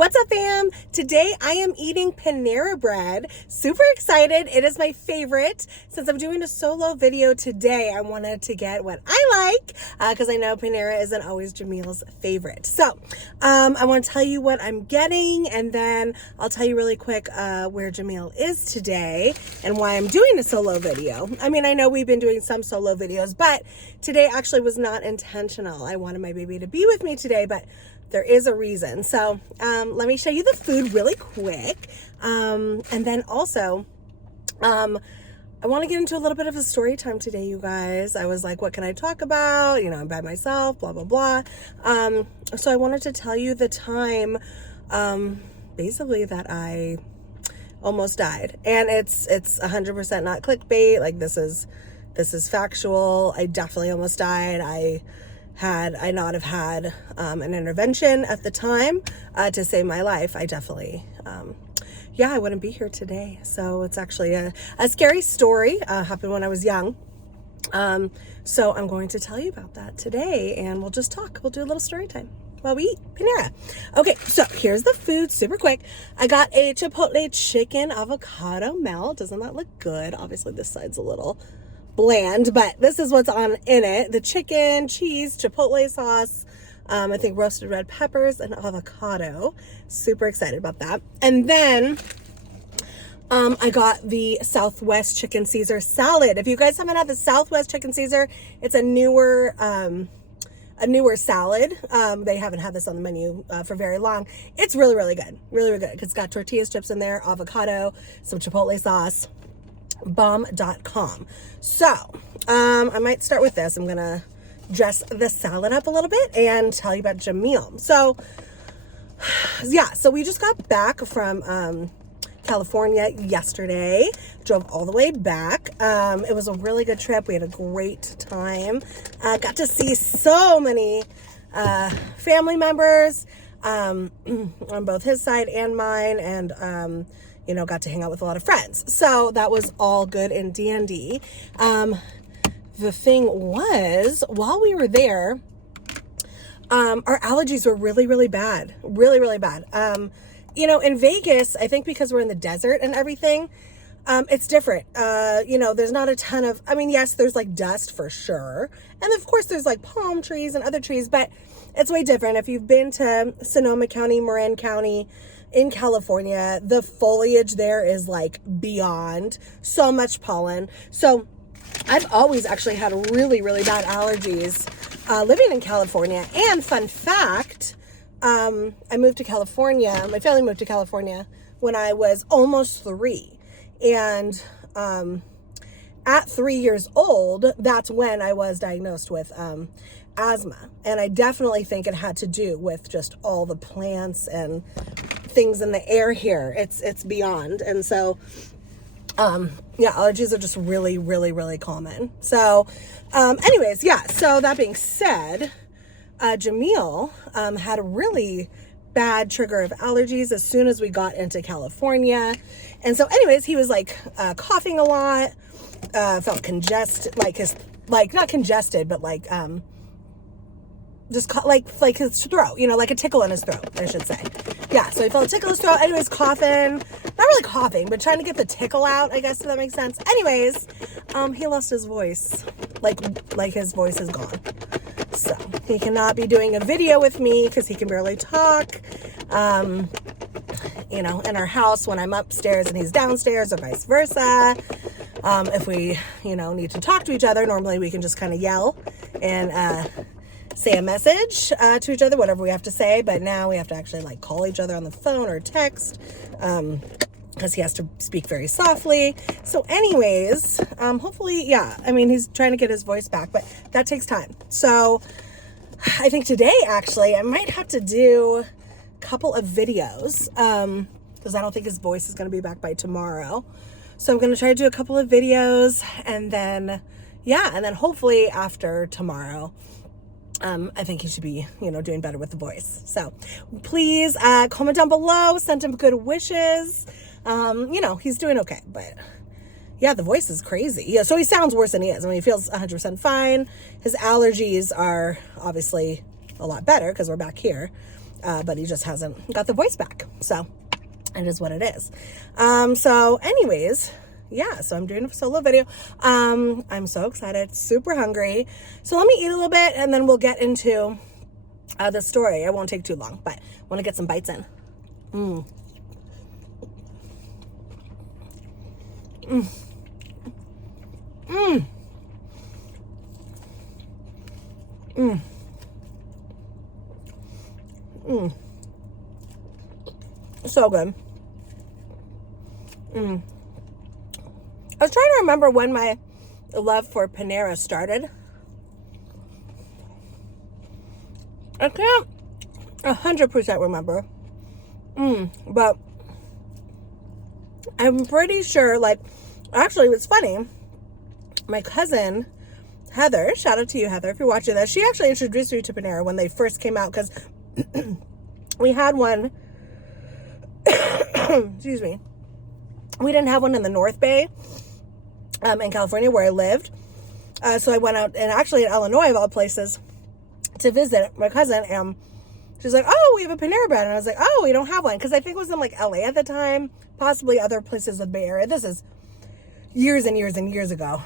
What's up, fam? Today I am eating Panera bread. Super excited. It is my favorite. Since I'm doing a solo video today, I wanted to get what I like because I know Panera isn't always Jamil's favorite. So I want to tell you what I'm getting, and then I'll tell you really quick where Jamil is today and why I'm doing a solo video. I mean, I know we've been doing some solo videos, but today actually was not intentional. I wanted my baby to be with me today, but there is a reason. So let me show you the food really quick. And then also, I want to get into a little bit of a story time today, you guys. I was like, what can I talk about? You know, I'm by myself, blah, blah, blah. So I wanted to tell you the time, basically that I almost died. And it's 100% not clickbait. Like this is factual. I definitely almost died. Had I not have had an intervention at the time to save my life, I definitely, I wouldn't be here today. So it's actually a scary story, happened when I was young. So I'm going to tell you about that today, and we'll just talk. We'll do a little story time while we eat Panera. Okay, so here's the food, super quick. I got a Chipotle chicken avocado melt. Doesn't that look good? Obviously this side's a little bland, but this is what's on in it: the chicken, cheese, chipotle sauce, I think roasted red peppers, and avocado. Super excited about that. And then I got the Southwest chicken Caesar salad. If you guys haven't had the Southwest chicken Caesar, it's a newer salad. They haven't had this on the menu for very long. It's really, really good. Really, really good. It's got tortilla chips in there, avocado, some chipotle sauce. Bomb.com. So I might start with this. I'm gonna dress the salad up a little bit and tell you about Jamil. So we just got back from California yesterday. Drove all the way back. It was a really good trip. We had a great time. Got to see so many family members on both his side and mine, and got to hang out with a lot of friends. So that was all good and dandy. The thing was, while we were there, our allergies were really, really bad. Really, really bad. In Vegas, I think because we're in the desert and everything, it's different. There's not a ton of, yes, there's like dust for sure. And of course there's like palm trees and other trees, but it's way different. If you've been to Sonoma County, Marin County, in California, the foliage there is like beyond, so much pollen. So I've always actually had really, really bad allergies living in California. And fun fact, I moved to California, my family moved to California when I was almost 3. And at 3 years old, that's when I was diagnosed with asthma. And I definitely think it had to do with just all the plants and things in the air here. It's beyond. And so allergies are just really, really, really common. So so that being said, Jamil had a really bad trigger of allergies as soon as we got into California. And so he was like coughing a lot, felt congested, not congested, but just like his throat, like a tickle in his throat, I should say. Yeah, so he felt a tickle in his throat. Anyways, coughing. Not really coughing, but trying to get the tickle out, I guess, if that makes sense. Anyways, he lost his voice. Like his voice is gone. So he cannot be doing a video with me because he can barely talk. In our house when I'm upstairs and he's downstairs, or vice versa. If we, need to talk to each other, normally we can just kind of yell and say a message to each other, whatever we have to say. But now we have to actually call each other on the phone or text because he has to speak very softly. So anyways, hopefully, he's trying to get his voice back, but that takes time. So I think today, actually, I might have to do a couple of videos because I don't think his voice is going to be back by tomorrow. So I'm going to try to do a couple of videos, and then hopefully after tomorrow, I think he should be, doing better with the voice. So please comment down below, send him good wishes. He's doing okay, but yeah, the voice is crazy. Yeah, so he sounds worse than he is. He feels 100% fine. His allergies are obviously a lot better because we're back here. but he just hasn't got the voice back. So it is what it is. So anyways, yeah, so I'm doing a solo video. I'm so excited, super hungry. So let me eat a little bit and then we'll get into the story. It won't take too long, but I want to get some bites in. Mm. Mm. Mm. Mm. Mm. So good. Mm. I was trying to remember when my love for Panera started. I can't 100% remember. But I'm pretty sure, like, actually, it's funny. My cousin, Heather, shout out to you, Heather, if you're watching this. She actually introduced me to Panera when they first came out because we had one, excuse me, we didn't have one in the North Bay in California where I lived. So I went out, and actually in Illinois, of all places, to visit my cousin, and she's like, oh, we have a Panera Bread. And I was like, oh, we don't have one. Because I think it was in like LA at the time, possibly other places in the Bay Area. This is years and years and years ago.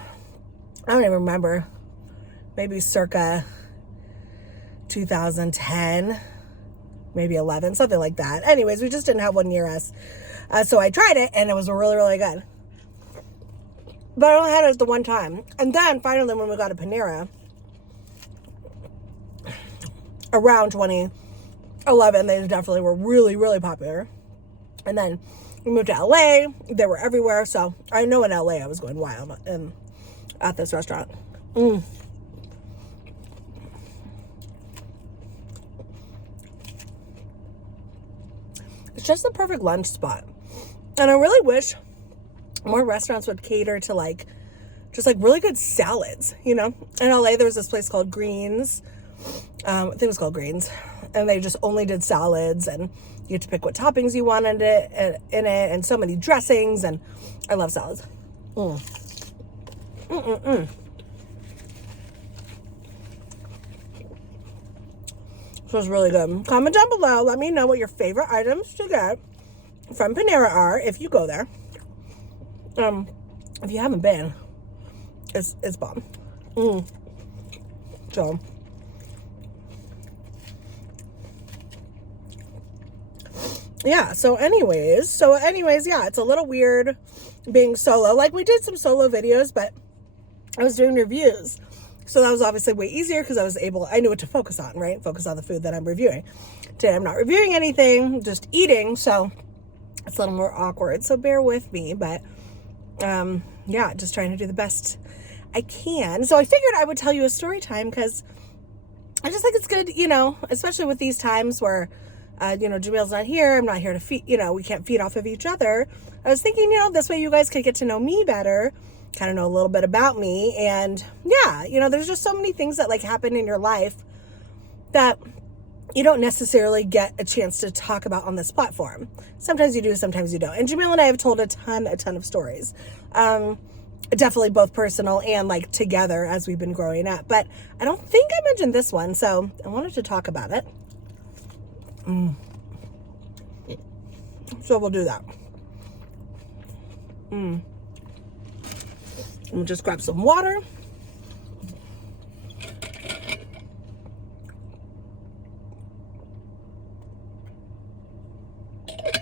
I don't even remember. Maybe circa 2010, maybe 11, something like that. Anyways, we just didn't have one near us. So I tried it, and it was really, really good. But I only had it at the one time. And then finally, when we got a Panera, around 2011, they definitely were really, really popular. And then we moved to LA. They were everywhere. So I know in LA I was going wild at this restaurant. It's just the perfect lunch spot. And I really wish more restaurants would cater to like, just like really good salads, you know? In LA, there was this place called Greens. I think it was called Greens. And they just only did salads, and you had to pick what toppings you wanted in it, and so many dressings, and I love salads. This was really good. Comment down below. Let me know what your favorite items to get from Panera are if you go there. If you haven't been, it's bomb. So yeah, so anyways, yeah, it's a little weird being solo. Like, we did some solo videos, but I was doing reviews. So that was obviously way easier because I knew what to focus on, right? Focus on the food that I'm reviewing. Today I'm not reviewing anything, just eating, so it's a little more awkward. So bear with me, but yeah, just trying to do the best I can. So I figured I would tell you a story time because I just think it's good, you know, especially with these times where you know, Jamil's not here. I'm not here to feed, you know, we can't feed off of each other. I was thinking, you know, this way you guys could get to know me better, kind of know a little bit about me. And yeah, you know, there's just so many things that like happen in your life that you don't necessarily get a chance to talk about on this platform. Sometimes you do, sometimes you don't. And Jamil and I have told a ton of stories. Definitely both personal and like together as we've been growing up. But I don't think I mentioned this one, so I wanted to talk about it. So we'll do that. We'll just grab some water.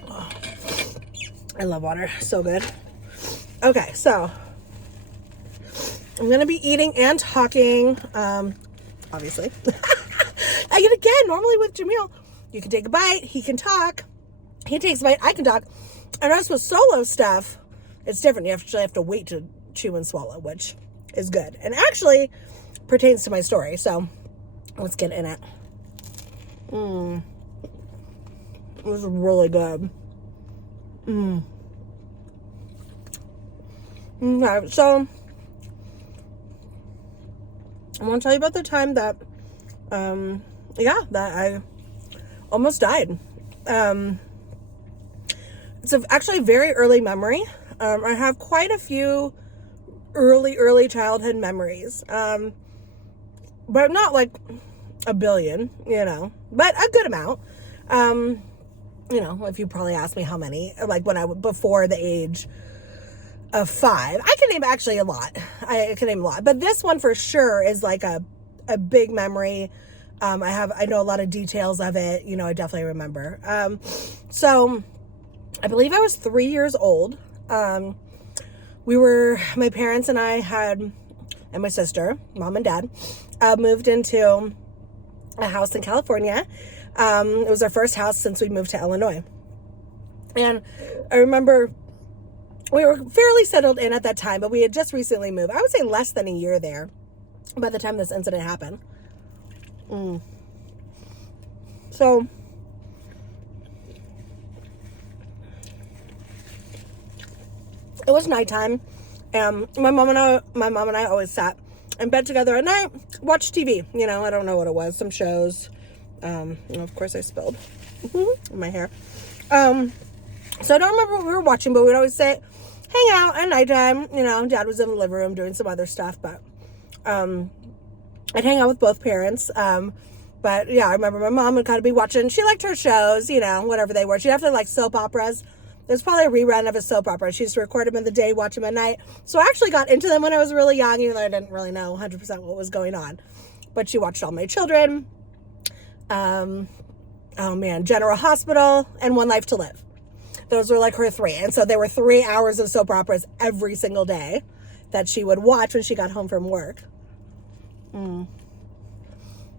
Oh, I love water. So good. Okay, so I'm going to be eating and talking, obviously. Again, normally with Jamil, you can take a bite, he can talk. He takes a bite, I can talk. And as with solo stuff, it's different. You actually have to wait to chew and swallow, which is good. And actually pertains to my story. So let's get in it. It was really good. Okay, so I want to tell you about the time that, that I almost died. It's actually a very early memory. I have quite a few early childhood memories, but not like a billion, you know, but a good amount. You know, if you probably asked me how many, like before the age of 5, I can name actually a lot. I can name a lot, but this one for sure is like a big memory. I know a lot of details of it. You know, I definitely remember. So I believe I was 3 years old. My parents and I and my sister, mom and dad, moved into a house in California. It was our first house since we moved to Illinois. And I remember we were fairly settled in at that time, but we had just recently moved. I would say less than a year there by the time this incident happened. So it was nighttime, and my mom and I always sat in bed together at night, watched TV. You know, I don't know what it was, some shows. Of course I spilled in my hair. So I don't remember what we were watching, but we'd always hang out at nighttime. You know, Dad was in the living room doing some other stuff, but I'd hang out with both parents. But yeah, I remember my mom would kind of be watching. She liked her shows, you know, whatever they were. She definitely liked soap operas. There's probably a rerun of a soap opera. She used to record them in the day, watch them at night. So I actually got into them when I was really young, even though I didn't really know 100% what was going on. But she watched All My Children, General Hospital, and One Life to Live. Those were like her 3. And so there were 3 hours of soap operas every single day that she would watch when she got home from work.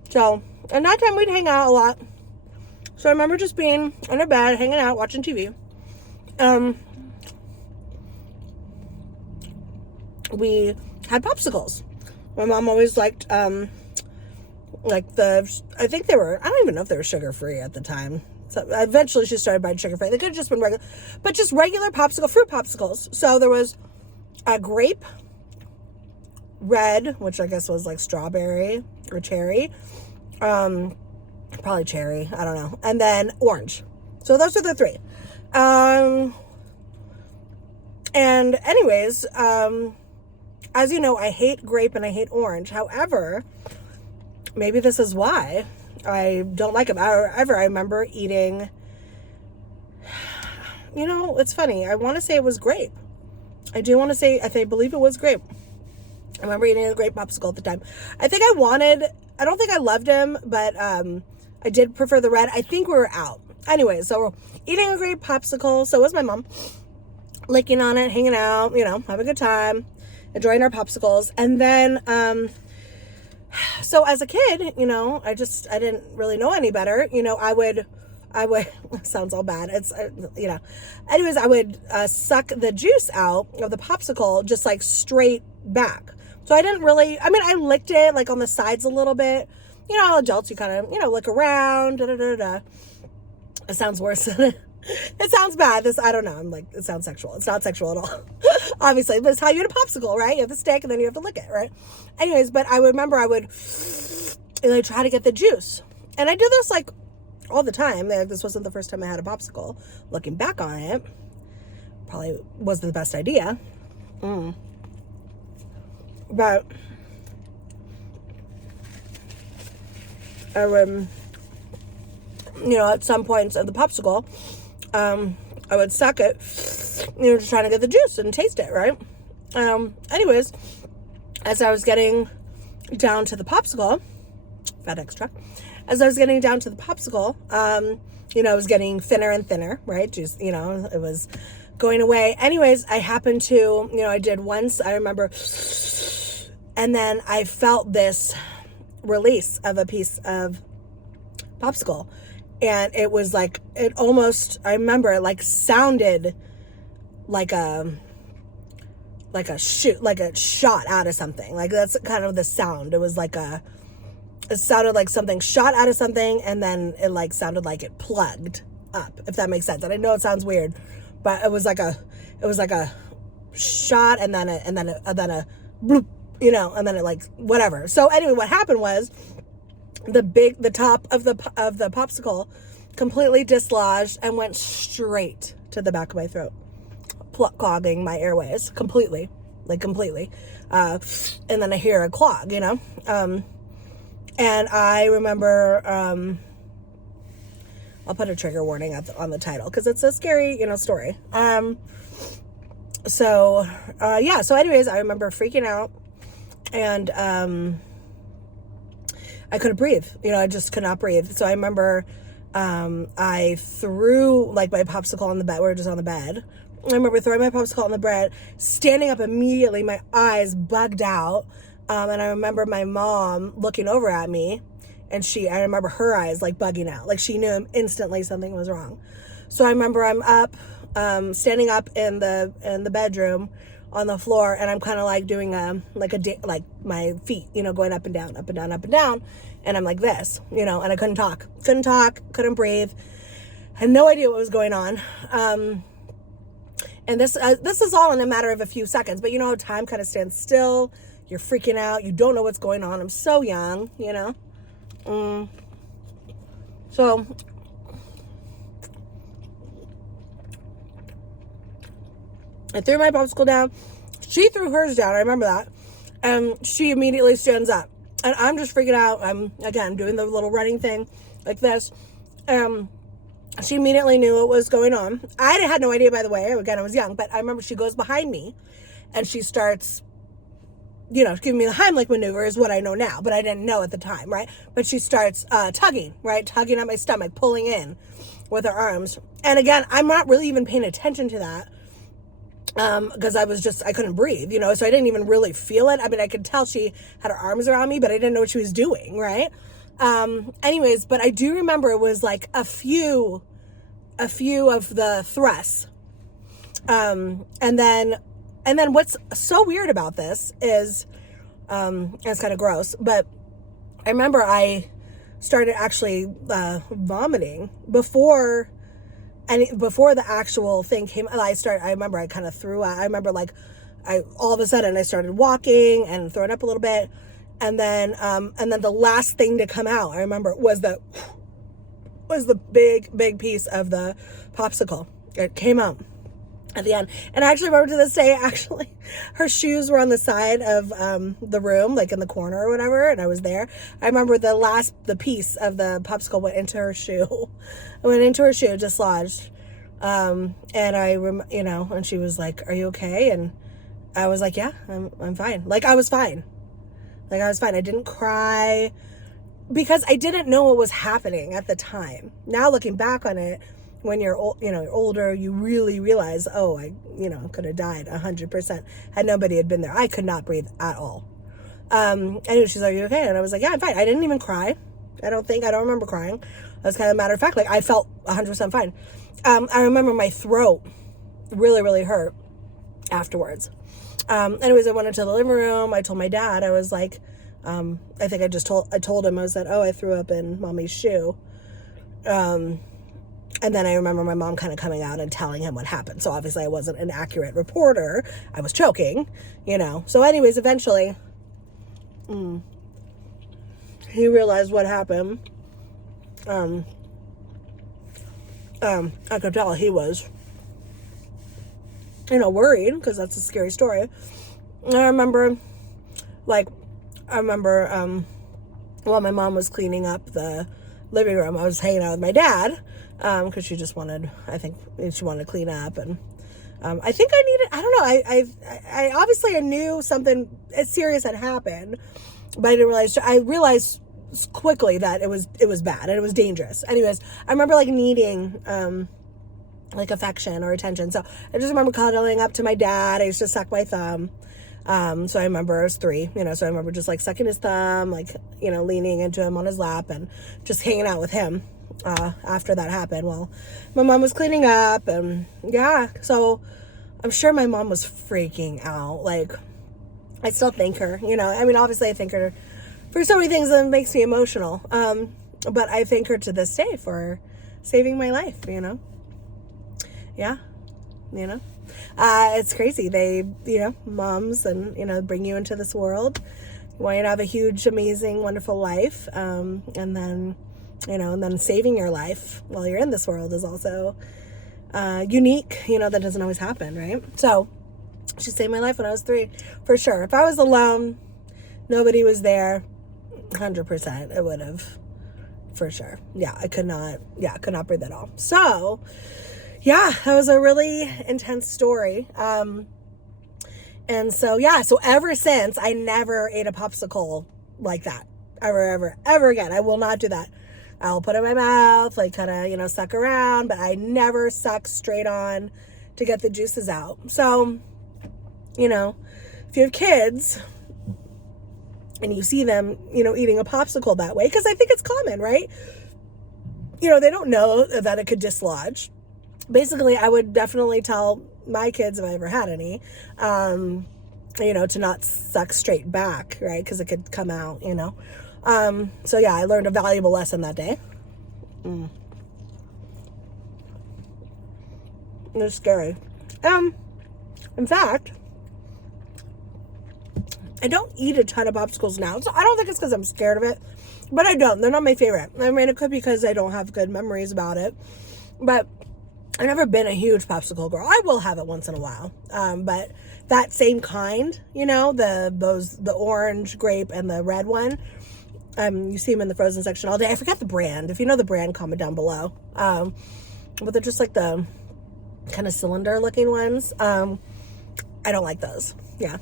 So at night time we'd hang out a lot. So I remember just being in her bed, hanging out, watching TV. We had popsicles. My mom always liked, I think they were, I don't even know if they were sugar-free at the time. So eventually she started buying sugar-free. They could have just been regular, but just regular fruit popsicles. So there was a grape, red, which I guess was like strawberry or cherry, probably cherry, I don't know, and then orange. So those are the 3. And anyways, as you know, I hate grape and I hate orange. However, maybe this is why I don't like them. I remember eating, you know, it's funny. I want to say it was grape. I believe it was grape. I remember eating a grape popsicle at the time. I don't think I loved him, but I did prefer the red. I think we were out. Anyway, so we're eating a grape popsicle. So was my mom. Licking on it, hanging out, you know, having a good time, enjoying our popsicles. And then, so as a kid, you know, I didn't really know any better. You know, I would, sounds all bad. It's, you know, anyways, I would suck the juice out of the popsicle just like straight back. So I didn't really, I licked it like on the sides a little bit. You know, adults, you kind of, you know, lick around, It sounds worse than it. It sounds bad. I don't know. It sounds sexual. It's not sexual at all. Obviously, but it's how you eat a popsicle, right? You have the stick and then you have to lick it, right? Anyways, but I remember I would try to get the juice. And I do this like all the time. This wasn't the first time I had a popsicle. Looking back on it, probably wasn't the best idea. But I would, you know, at some points of the popsicle, I would suck it, you know, just trying to get the juice and taste it, right? Anyways, as I was getting down to the popsicle, FedEx truck, as I was getting down to the popsicle, you know, it was getting thinner and thinner, right? Just, you know, it was going away. Anyways, I happened to, you know, I did once, I remember, and then I felt this release of a piece of popsicle. And it was like, I remember it like sounded like a shot out of something. Like that's kind of the sound. It was like it sounded like something shot out of something, and then it like sounded like it plugged up, if that makes sense. And I know it sounds weird, but it was like a shot and then a bloop, you know, and then it like whatever. So anyway, what happened was, the top of the popsicle completely dislodged and went straight to the back of my throat, clogging my airways completely. And then I hear a clog, you know? And I remember, I'll put a trigger warning on the title because it's a scary, story. So anyways, I remember freaking out, and I couldn't breathe. I just could not breathe. So I remember I threw like my popsicle on the bed. We were just on the bed. I remember throwing my popsicle on the bed, standing up immediately, my eyes bugged out. And I remember my mom looking over at me, and I remember her eyes like bugging out. Like she knew instantly something was wrong. So I remember I'm up, standing up in the bedroom on the floor, and I'm kind of like doing like my feet, going up and down, up and down, up and down. And I'm like this, and I couldn't talk, couldn't breathe. Had no idea what was going on. And this is all in a matter of a few seconds, but time kind of stands still. You're freaking out. You don't know what's going on. I'm so young, So I threw my popsicle down. She threw hers down. I remember that. And she immediately stands up. And I'm just freaking out. I'm, again, doing the little running thing like this. She immediately knew what was going on. I had no idea, by the way. Again, I was young. But I remember she goes behind me. And she starts, giving me the Heimlich maneuver is what I know now. But I didn't know at the time, right? But she starts tugging, right? Tugging at my stomach, pulling in with her arms. And again, I'm not really even paying attention to that. Because I couldn't breathe, so I didn't even really feel it. I mean, I could tell she had her arms around me, but I didn't know what she was doing, right? Anyways, but I do remember it was like a few of the thrusts. And then what's so weird about this is, it's kind of gross, but I remember I started actually, vomiting before the actual thing came. I remember I kind of threw out. I remember all of a sudden I started walking and throwing up a little bit. And then the last thing to come out, I remember was the big piece of the popsicle. It came out at the end. And I actually remember to this day, her shoes were on the side of the room, like in the corner or whatever, and I was there. I remember the piece of the popsicle went into her shoe. It went into her shoe, dislodged. And and she was like, "Are you okay?" And I was like, "Yeah, I'm fine." I was fine. I didn't cry because I didn't know what was happening at the time. Now looking back on it, when you're older, you really realize, I could have died 100% had nobody had been there. I could not breathe at all. Anyway, she's like, "Are you okay?" And I was like, "Yeah, I'm fine." I didn't even cry. I don't remember crying. That's kind of a matter of fact. I felt 100% fine. I remember my throat really, really hurt afterwards. Anyways, I went into the living room. I told my dad, I was like, I think I told him, I said, I threw up in mommy's shoe. And then I remember my mom kind of coming out and telling him what happened. So obviously I wasn't an accurate reporter. I was choking, So anyways, eventually, he realized what happened. I could tell he was, worried because that's a scary story. And I remember, while my mom was cleaning up the living room, I was hanging out with my dad. Because she just wanted to clean up, and I think I needed, I don't know, I obviously I knew something serious had happened, but I realized quickly that it was bad and it was dangerous. Anyways, I remember needing affection or attention, so I just remember cuddling up to my dad. I used to suck my thumb. So I remember I was 3, so I remember just sucking his thumb, leaning into him on his lap and just hanging out with him. After that happened, well, my mom was cleaning up, and yeah, so I'm sure my mom was freaking out. I still thank her, obviously I thank her for so many things that makes me emotional. But I thank her to this day for saving my life, yeah, it's crazy. They, moms and, bring you into this world, want you to have a huge, amazing, wonderful life. And then saving your life while you're in this world is also unique. That doesn't always happen, right? So she saved my life when I was 3, for sure. If I was alone, nobody was there, 100%, it would have for sure. Yeah, I could not breathe at all. So, yeah, that was a really intense story. And so, yeah, so ever since, I never ate a popsicle like that. Ever again. I will not do that. I'll put it in my mouth, like kind of, you know, suck around, but I never suck straight on to get the juices out. So, you know, if you have kids and you see them, you know, eating a popsicle that way, because I think it's common, right? You know, they don't know that it could dislodge. Basically, I would definitely tell my kids, if I ever had any, you know, to not suck straight back, right? Because it could come out, you know. So yeah, I learned a valuable lesson that day. It was scary. In fact, I don't eat a ton of popsicles now. So I don't think it's because I'm scared of it, but I don't. They're not my favorite. I mean, it could be because I don't have good memories about it, but I've never been a huge popsicle girl. I will have it once in a while. But that same kind, you know, the orange, grape, and the red one, you see them in the frozen section all day. I forget the brand. If you know the brand, comment down below. But they're just like the kind of cylinder looking ones. I don't like those. Yeah,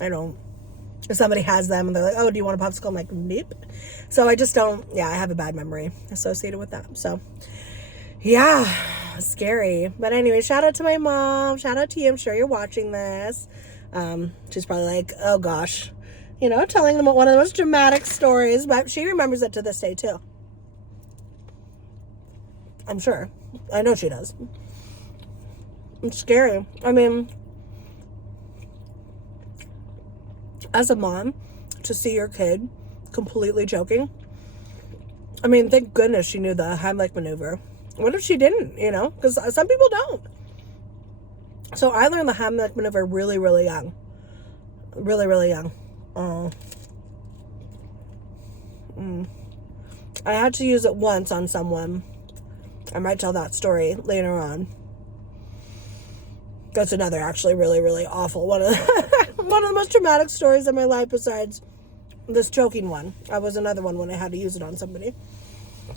I don't. If somebody has them and they're like, oh, do you want a popsicle? I'm like, nope. So I just don't. Yeah, I have a bad memory associated with that. So yeah, scary. But anyway, shout out to my mom. Shout out to you. I'm sure you're watching this. She's probably like, oh gosh, you know, telling them one of the most dramatic stories, but she remembers it to this day too. I'm sure. I know she does. It's scary. I mean, as a mom, to see your kid completely choking. I mean, thank goodness she knew the Heimlich maneuver. What if she didn't, you know? Because some people don't. So I learned the Heimlich maneuver really, really young. Really, really young. I had to use it once on someone. I might tell that story later on. That's another actually really, really awful one of the most traumatic stories in my life besides this choking one. I was another one when I had to use it on somebody.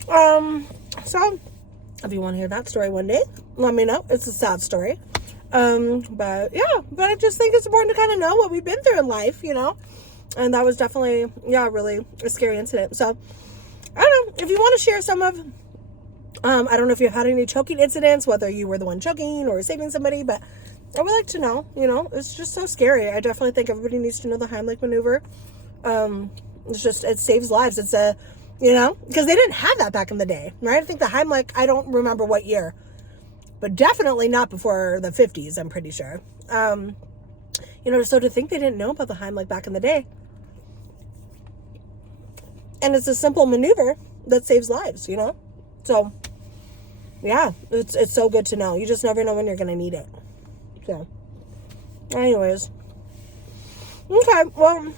So if you want to hear that story one day, let me know. It's a sad story. But yeah, but I just think it's important to kind of know what we've been through in life, you know? And that was definitely, yeah, really a scary incident. So I don't know if you want to share some of, I don't know if you've had any choking incidents, whether you were the one choking or saving somebody, but I would like to know, you know, it's just so scary. I definitely think everybody needs to know the Heimlich maneuver. It's just, it saves lives. It's a, you know, because they didn't have that back in the day, right? I think the Heimlich, I don't remember what year, but definitely not before the 50s, I'm pretty sure. You know, so to think they didn't know about the Heimlich back in the day. And it's a simple maneuver that saves lives, you know? So, yeah, it's so good to know. You just never know when you're going to need it. So, anyways. Okay, well,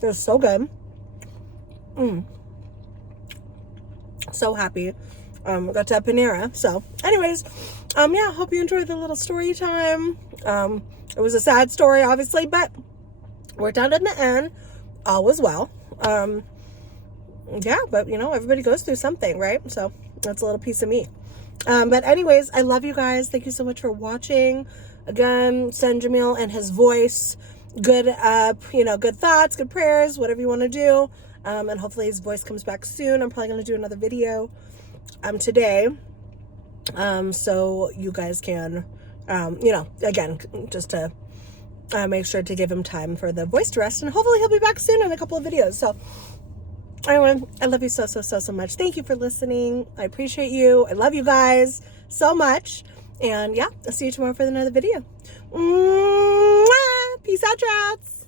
they're so good. So happy. Got to have Panera. So, anyways, yeah, hope you enjoyed the little story time. It was a sad story, obviously, but worked out in the end. All was well. Yeah, but you know, everybody goes through something, right? So that's a little piece of me. But anyways, I love you guys. Thank you so much for watching. Again, send Jamil and his voice good, you know, good thoughts, good prayers, whatever you want to do. And hopefully his voice comes back soon. I'm probably going to do another video, today. So you guys can, you know, again, just to, make sure to give him time for the voice to rest, and hopefully he'll be back soon in a couple of videos. So anyway, I love you so much. Thank you for listening. I appreciate you. I love you guys so much. And yeah, I'll see you tomorrow for another video. Mwah! Peace out, Trouts.